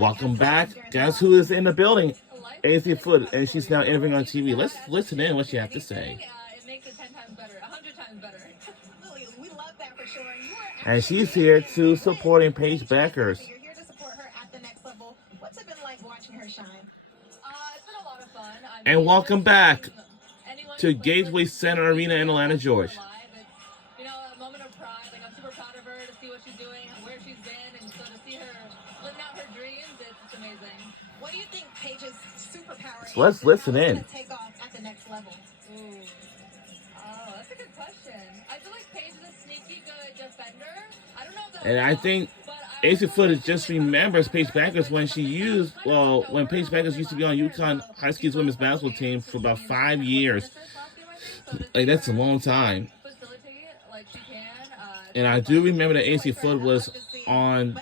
Welcome back. Guess who is in the building? AC Foot, and she's now interviewing on TV. Let's listen in what she has to say. It makes it 10 times better, 100 times better. We love that for sure. And she's here to supporting Paige Bueckers. You're here to support her at the next level. What's it been like watching her shine? It's been a lot of fun. And welcome back to Gateway Center Arena in Atlanta, Georgia. You know, a moment of pride. Like, I'm super proud of her to see what she's doing, where she's been, and so to see her living out her dreams, it's amazing. What do you think Paige's superpower So let's listen in. Take off at the next level? Ooh. Oh, that's a good question. I feel like Paige is a sneaky good defender. I don't know if that And I think AC Foot just remembers Paige Bueckers when when Paige Bueckers used to be on UConn High School's women's basketball team for about 5 years. Like, that's a long time. And I do remember that AC Foot was on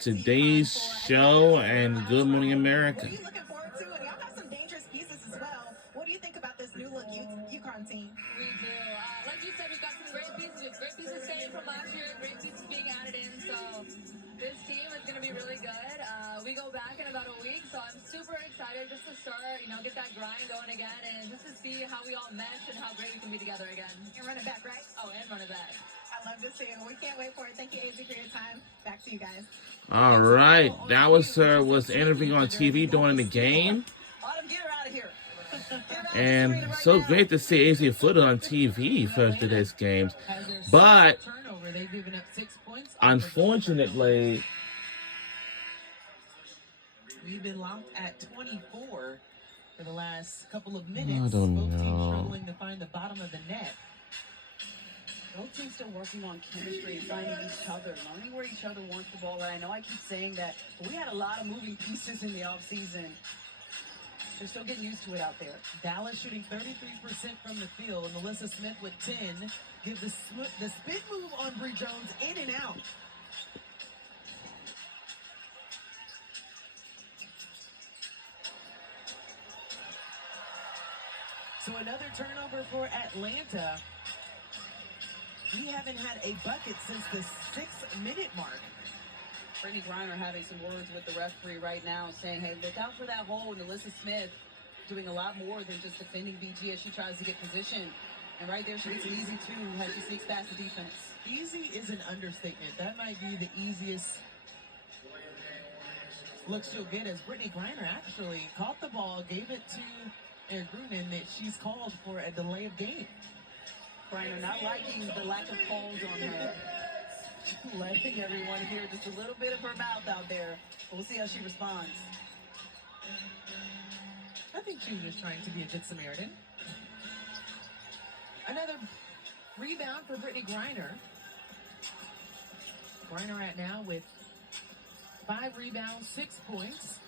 Today's Show and Good Morning America. What are you looking forward to? And y'all have some dangerous pieces as well. What do you think about this new look UConn team? We do. Like you said, we've got some great pieces staying from last year, great pieces being added in. So this team is going to be really good. We go back in about a week, so I'm super excited just to start, get that grind going again, and just to see how we all mesh and how great we can be together again. And run it back, right? Oh, and run it back. I love to see it. We can't wait for it. Thank you, AZ, for your time. Back to you guys. All right, that was her interviewing on TV during the game. Autumn, get her out of here. And so great to see AC Foot on TV for today's games. But unfortunately, we've been locked at 24 for the last couple of minutes. I don't Both teams know. struggling to find the bottom of the net. Both teams still working on chemistry and finding each other, learning where each other wants the ball. And I know I keep saying that, but we had a lot of moving pieces in the offseason. They're still getting used to it out there. Dallas shooting 33% from the field, and Melissa Smith with 10. Give the spin move on Bree Jones in and out. So another turnover for Atlanta. We haven't had a bucket since the 6-minute mark. Brittany Griner having some words with the referee right now, saying, hey, look out for that hole. And Alyssa Smith doing a lot more than just defending BG as she tries to get position. And right there, she gets an easy two as she sneaks past the defense. Easy is an understatement. That might be the easiest look she'll get, as Brittany Griner actually caught the ball, gave it to Eric Grunin, that she's called for a delay of game. Griner not liking the lack of calls on her. Letting everyone hear just a little bit of her mouth out there. We'll see how she responds. I think she was just trying to be a good Samaritan. Another rebound for Brittany Griner. Griner right now with 5 rebounds, 6 points.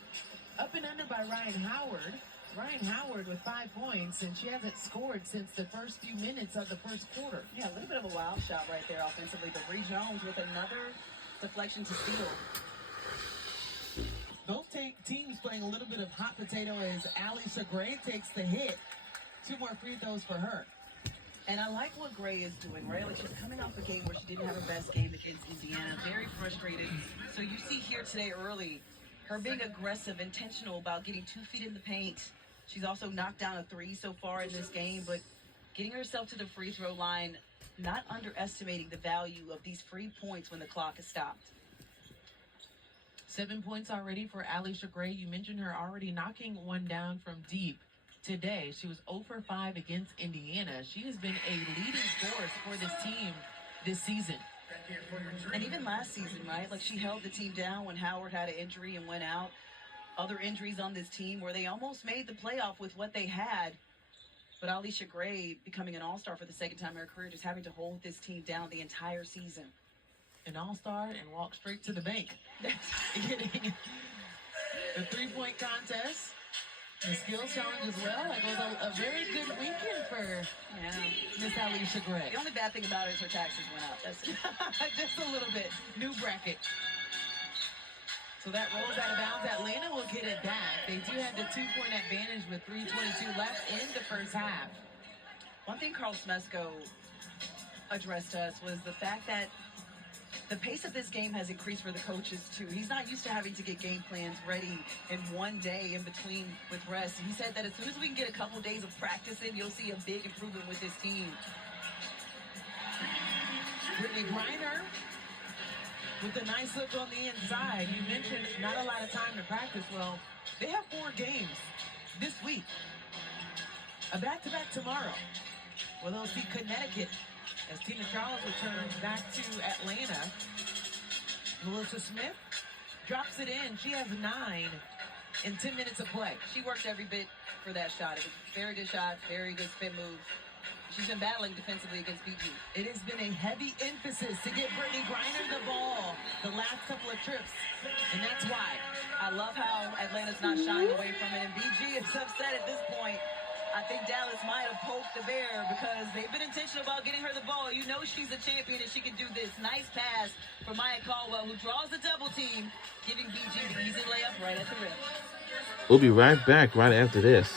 Up and under by Ryan Howard. Ryan Howard with 5 points, and she hasn't scored since the first few minutes of the first quarter. Yeah, a little bit of a wild shot right there offensively, but Bree Jones with another deflection to steal. Both teams playing a little bit of hot potato as Alicia Gray takes the hit. 2 more free throws for her. And I like what Gray is doing, right? Like, she's coming off a game where she didn't have her best game against Indiana. Very frustrated. So you see here today early, her being aggressive, intentional about getting 2 feet in the paint. She's also knocked down a 3 so far in this game, but getting herself to the free throw line, not underestimating the value of these free points when the clock is stopped. 7 points already for Alicia Gray. You mentioned her already knocking one down from deep today. She was 0 for 5 against Indiana. She has been a leading force for this team this season. And even last season, right? Like, she held the team down when Howard had an injury and went out. Other injuries on this team where they almost made the playoff with what they had. But Alicia Gray becoming an all-star for the second time in her career, just having to hold this team down the entire season. An all-star and walk straight to the bank. Getting the 3-point contest. The skills challenge as well. It was a very good weekend for Miss Alicia Gray. The only bad thing about it is her taxes went up. That's just a little bit. New bracket. So that rolls out of bounds. Atlanta will get it back. They do have the 2-point advantage with 3:22 left in the first half. One thing Carl Smesco addressed to us was the fact that The pace of this game has increased for the coaches too. He's not used to having to get game plans ready in one day in between with rest. He said that as soon as we can get a couple days of practice in, you'll see a big improvement with this team. Brittany Griner with a nice look on the inside. You mentioned not a lot of time to practice. Well, they have 4 games this week. A back-to-back tomorrow. Well, they'll see Connecticut as Tina Charles returns back to Atlanta. Melissa Smith drops it in. She has 9 in 10 minutes of play. She worked every bit for that shot. It was a very good shot, very good spin move. She's been battling defensively against BG. It has been a heavy emphasis to get Brittany Griner the ball the last couple of trips, and that's why. I love how Atlanta's not shying away from it, and BG is upset at this point. I think Dallas might have poked the bear because they've been intentional about getting her the ball. You know she's a champion and she can do this. Nice pass for Maya Caldwell, who draws the double team, giving BG the easy layup right at the rim. We'll be right back right after this.